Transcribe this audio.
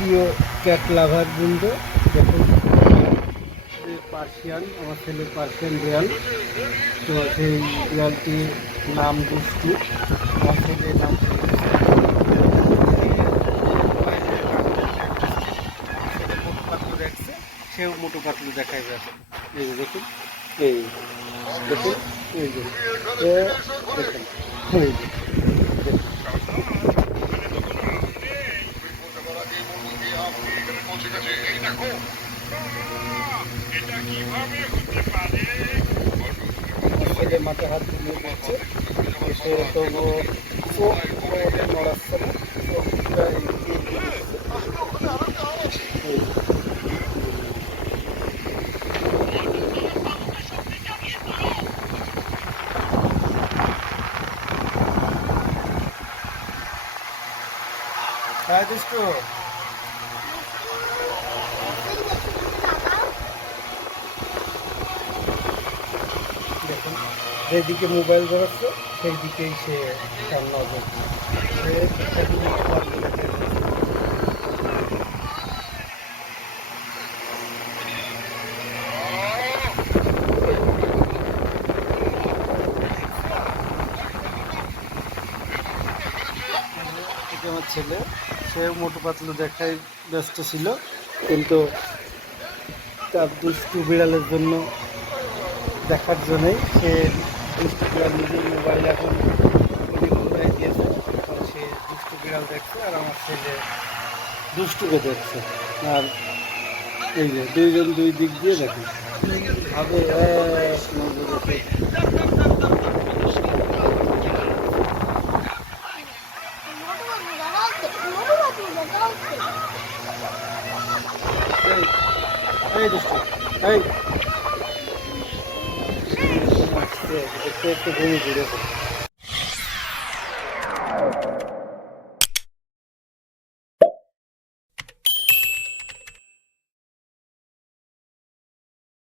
প্রিয় ক্যাট লাভার বৃন্দ, দেখুন পার্সিয়ান, আমার ছেলে পার্সিয়ান বিড়াল তো সেই বিড়ালটির নাম দুষ্টু, আমার ছেলের নাম সেও মোটু পাতলু দেখাই যাচ্ছে এই দেখুন এই দেখুন এই দেখুন দেখুন। মাঠে হাত বুলিয়ে দিচ্ছে ও চোখ নড়াচ্ছে না যে। হ্যাঁ দুষ্টু দেখুন যেদিকে মোবাইল ধরাচ্ছে সেই দিকেই সে তার নজর। আমার ছেলে। সেও মোটু পাতলু দেখায় ব্যস্ত ছিল, কিন্তু তার দুষ্টু বিড়ালের জন্য দেখার জন্যই সে বিড়াল নিজের মোবাইল এখন উনি ঘুরাই দিয়েছে এখন সে দুষ্টু বিড়াল দেখছে আর আমার ছেলে দুষ্টুকে দেখছে। আর এই যে দুইজন দুই দিক দিয়ে দেখে। ভাবে দুষ্টু, এই। একটু একটু ঘুমিয়ে পড়েছে